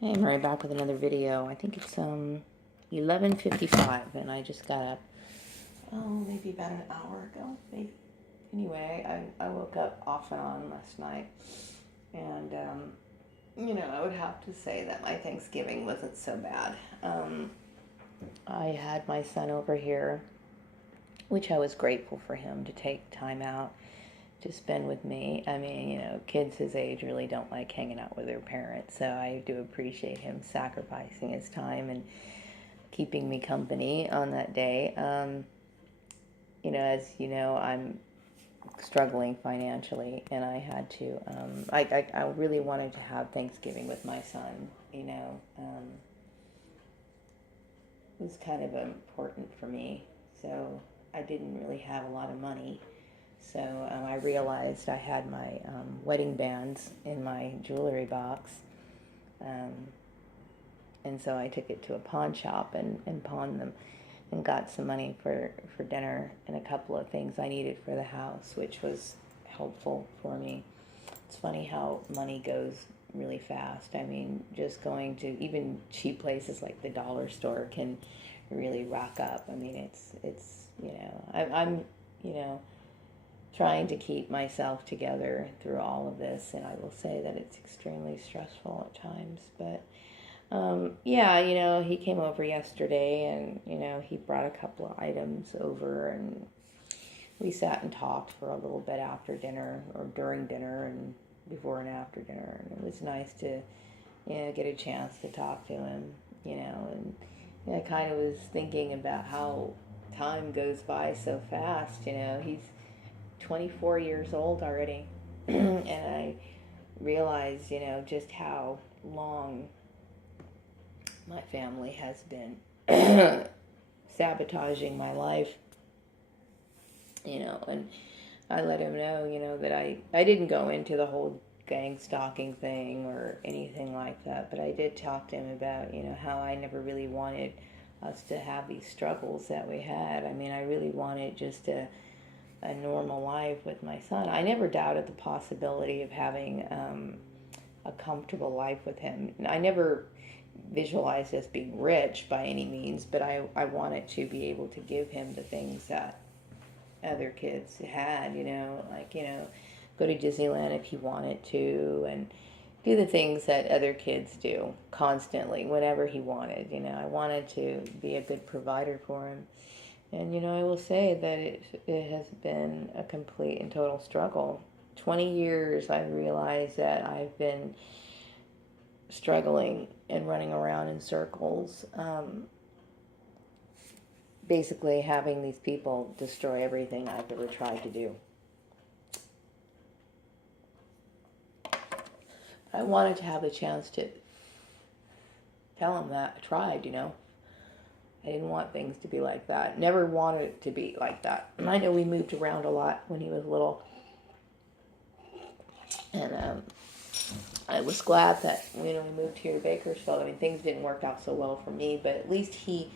Hey, I'm right back with another video. I think it's 11:55, and I just got up. Oh, maybe about an hour ago. Maybe. Anyway, I woke up off and on last night, and I would have to say that my Thanksgiving wasn't so bad. I had my son over here, which I was grateful for him to take time out to spend with me. I mean, kids his age really don't like hanging out with their parents, so I do appreciate him sacrificing his time and keeping me company on that day. As you know, I'm struggling financially, and I had to. I really wanted to have Thanksgiving with my son. It was kind of important for me. So I didn't really have a lot of money. So I realized I had my wedding bands in my jewelry box. Um, and so I took it to a pawn shop and pawned them and got some money for dinner and a couple of things I needed for the house, which was helpful for me. It's funny how money goes really fast. I mean, just going to even cheap places like the dollar store can really rack up. I mean, I'm trying to keep myself together through all of this, and I will say that it's extremely stressful at times. But yeah, he came over yesterday, and he brought a couple of items over, and we sat and talked for a little bit after dinner or during dinner and before and after dinner, and it was nice to get a chance to talk to him, and I kind of was thinking about how time goes by so fast. He's 24 years old already, and I realized, just how long my family has been sabotaging my life, and I let him know, that I didn't go into the whole gang stalking thing or anything like that, but I did talk to him about, how I never really wanted us to have these struggles that we had. I mean, I really wanted just a normal life with my son. I never doubted the possibility of having a comfortable life with him. I never visualized as being rich by any means, but I wanted to be able to give him the things that other kids had, go to Disneyland if he wanted to, and do the things that other kids do constantly whenever he wanted. I wanted to be a good provider for him. And, I will say that it has been a complete and total struggle. 20 years, I've realized that I've been struggling and running around in circles, basically having these people destroy everything I've ever tried to do. I wanted to have a chance to tell him that I tried, I didn't want things to be like that. Never wanted it to be like that. And I know we moved around a lot when he was little. And I was glad that, we moved here to Bakersfield. I mean, things didn't work out so well for me, but at least he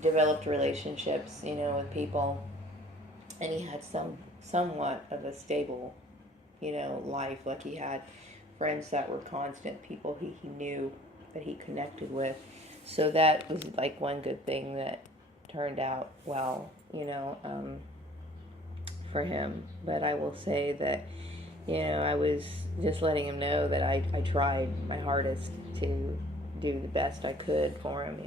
developed relationships, with people. And he had somewhat of a stable, life. Like he had friends that were constant, people he knew that he connected with. So that was like one good thing that turned out well, for him. But I will say that, I was just letting him know that I tried my hardest to do the best I could for him,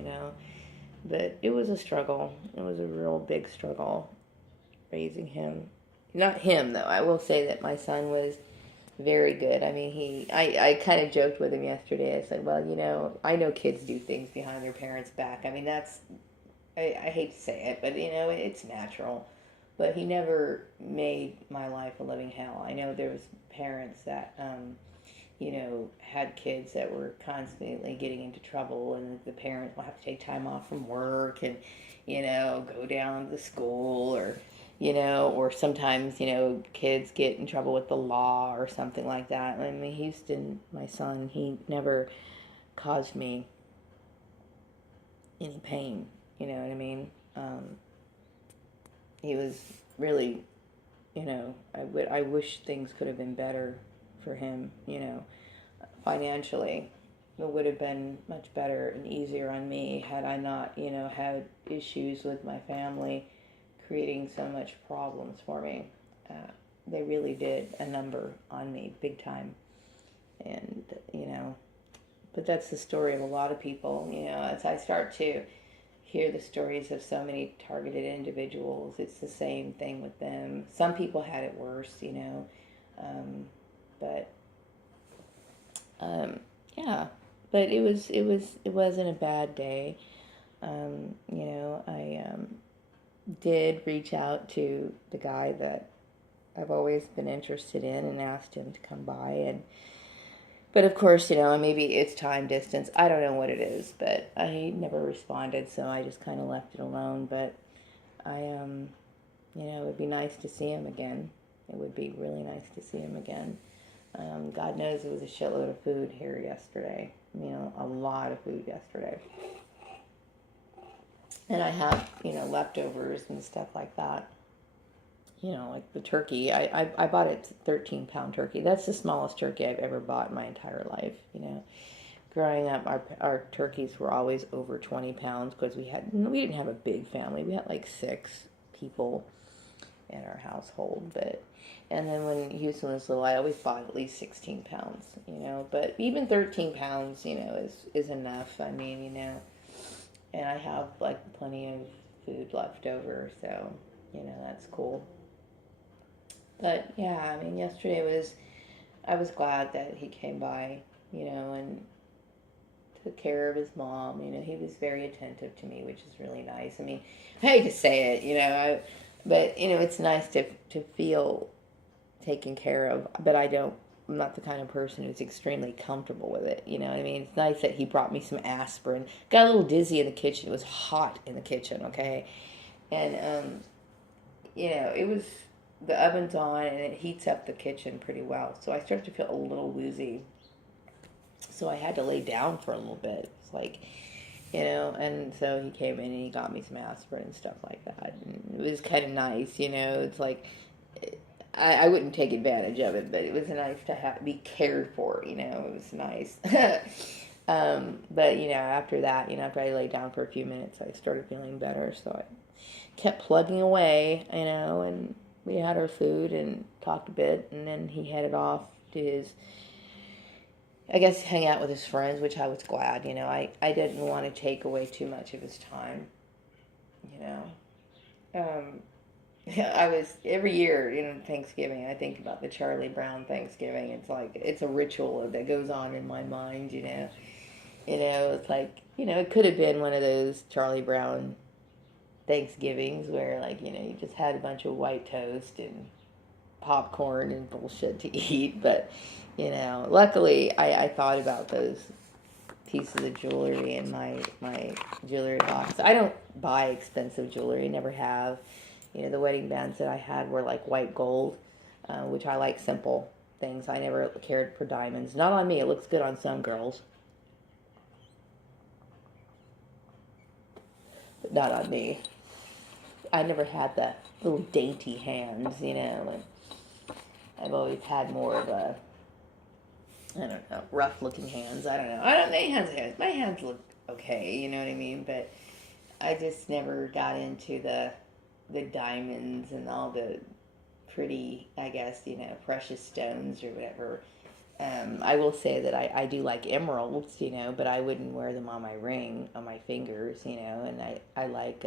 But it was a struggle. It was a real big struggle raising him. Not him, though. I will say that my son was very good. I mean, I kind of joked with him yesterday. I said, well, I know kids do things behind their parents' back. I mean, I hate to say it, but, it's natural. But he never made my life a living hell. I know there was parents that, had kids that were constantly getting into trouble, and the parents will have to take time off from work and, go down to school, or sometimes, kids get in trouble with the law or something like that. I mean, Houston, my son, he never caused me any pain, you know what I mean? He was really, I wish things could have been better for him, financially. it would have been much better and easier on me had I not, had issues with my family creating so much problems for me. They really did a number on me, big time. And, but that's the story of a lot of people, as I start to hear the stories of so many targeted individuals, it's the same thing with them. Some people had it worse, but yeah, but it wasn't a bad day. I did reach out to the guy that I've always been interested in and asked him to come by, but of course, maybe it's time distance. I don't know what it is, but I never responded, so I just kind of left it alone. But it would be nice to see him again. It would be really nice to see him again. God knows it was a shitload of food here yesterday. A lot of food yesterday. And I have, leftovers and stuff like that. Like the turkey. I bought a 13-pound turkey. That's the smallest turkey I've ever bought in my entire life. Growing up, our turkeys were always over 20 pounds because we didn't have a big family. We had like 6 people in our household. And then when Houston was little, I always bought at least 16 pounds. But even 13 pounds, is enough. I mean, and I have like plenty of food left over, so that's cool. But yeah, I mean, yesterday I was glad that he came by, and took care of his mom. He was very attentive to me, which is really nice. I mean, I hate to say it, but it's nice to feel taken care of. But I'm not the kind of person who's extremely comfortable with it. You know what I mean? It's nice that he brought me some aspirin. Got a little dizzy in the kitchen. It was hot in the kitchen, okay? And, it was, the oven's on and it heats up the kitchen pretty well. So I started to feel a little woozy. So I had to lay down for a little bit. It's like, and so he came in and he got me some aspirin and stuff like that. And it was kind of nice, It's like, I wouldn't take advantage of it, but it was nice to be cared for, it was nice. But, after that, after I laid down for a few minutes, I started feeling better. So I kept plugging away, and we had our food and talked a bit, and then he headed off to hang out with his friends, which I was glad. I didn't want to take away too much of his time, I was, every year, Thanksgiving, I think about the Charlie Brown Thanksgiving. It's like, it's a ritual that goes on in my mind, it's like, it could have been one of those Charlie Brown Thanksgivings where, like, you just had a bunch of white toast and popcorn and bullshit to eat. But, luckily I thought about those pieces of jewelry in my jewelry box. I don't buy expensive jewelry, never have. The wedding bands that I had were like white gold, which I like simple things. I never cared for diamonds. Not on me. It looks good on some girls, but not on me. I never had the little dainty hands, and I've always had more of a, I don't know, rough looking hands. I don't know. My hands look okay, you know what I mean? But I just never got into the diamonds and all the pretty, I guess, precious stones or whatever. I will say that I do like emeralds, but I wouldn't wear them on my ring, on my fingers, and I like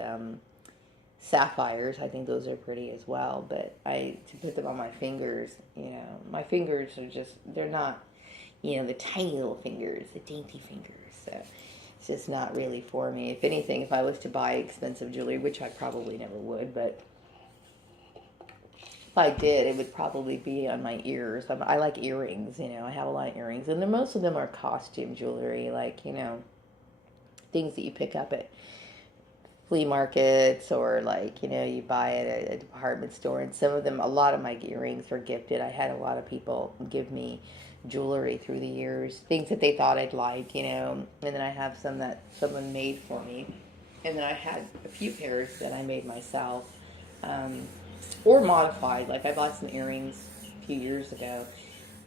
sapphires. I think those are pretty as well, but to put them on my fingers, my fingers are just, they're not, the tiny little fingers, the dainty fingers, so it's just not really for me. If anything, if I was to buy expensive jewelry, which I probably never would, but if I did, it would probably be on my ears. I like earrings, I have a lot of earrings, and most of them are costume jewelry, like, things that you pick up at flea markets or like, you buy at a department store. And some of them, a lot of my earrings were gifted. I had a lot of people give me jewelry through the years, things that they thought I'd like, and then I have some that someone made for me, and then I had a few pairs that I made myself, or modified. Like I bought some earrings a few years ago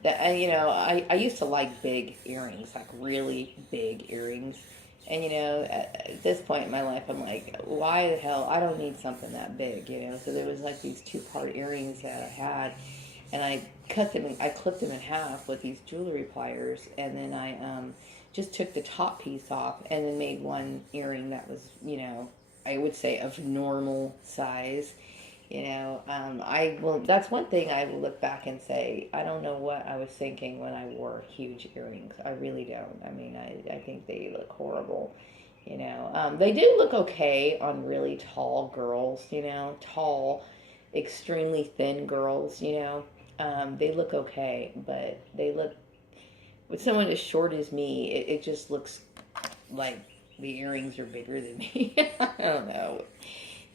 that I used to like big earrings, like really big earrings. And at this point in my life, I'm like, why the hell? I don't need something that big, So there was like these two-part earrings that I had, and I I clipped them in half with these jewelry pliers, and then I just took the top piece off, and then made one earring that was, I would say of normal size. I will. That's one thing I will look back and say, I don't know what I was thinking when I wore huge earrings. I really don't. I mean, I think they look horrible. They do look okay on really tall girls. Tall, extremely thin girls. They look okay, but they look with someone as short as me, it just looks like the earrings are bigger than me. I don't know.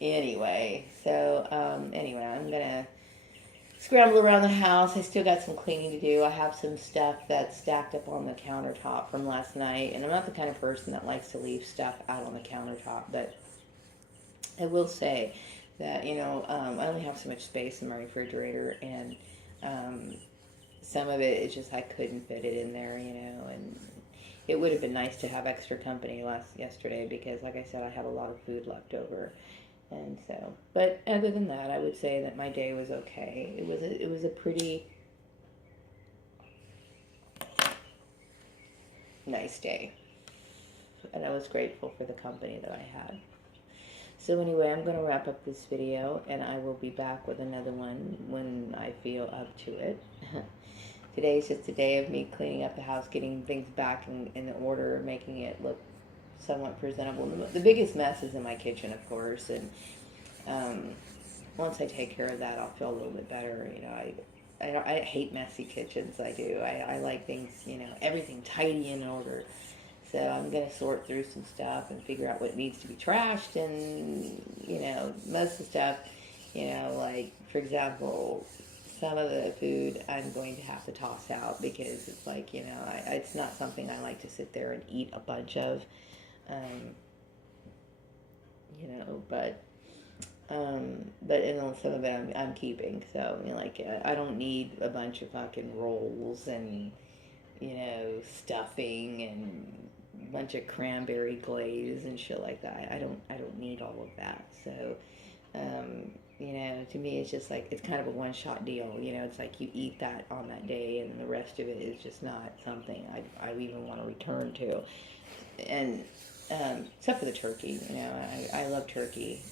Anyway, I'm gonna scramble around the house. I still got some cleaning to do. I have some stuff that's stacked up on the countertop from last night, and I'm not the kind of person that likes to leave stuff out on the countertop, but I will say that I only have so much space in my refrigerator, and um, some of it is just I couldn't fit it in there, and it would have been nice to have extra company yesterday because, like I said, I had a lot of food left over. And so, but other than that, I would say that my day was okay. It was a pretty nice day, and I was grateful for the company that I had. So anyway, I'm going to wrap up this video, and I will be back with another one when I feel up to it. Today's just a day of me cleaning up the house, getting things back in order, making it look somewhat presentable. The biggest mess is in my kitchen, of course, and um, once I take care of that, I'll feel a little bit better. I hate messy kitchens. I do. I like things, everything tidy in order. So I'm going to sort through some stuff and figure out what needs to be trashed. And, most of the stuff, like, for example, some of the food I'm going to have to toss out because it's like, it's not something I like to sit there and eat a bunch of. Um, but some of it I'm keeping. So I don't need a bunch of fucking rolls and stuffing and a bunch of cranberry glaze and shit like that. I don't need all of that. So to me it's just like it's kind of a one shot deal. It's like you eat that on that day and the rest of it is just not something I even want to return to. And except for the turkey, I love turkey.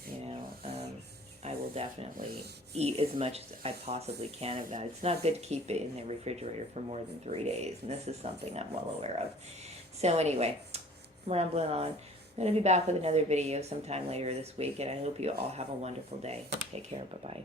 I will definitely eat as much as I possibly can of that. It's not good to keep it in the refrigerator for more than 3 days, and this is something I'm well aware of. So anyway, I'm rambling on. I'm going to be back with another video sometime later this week, and I hope you all have a wonderful day. Take care. Bye-bye.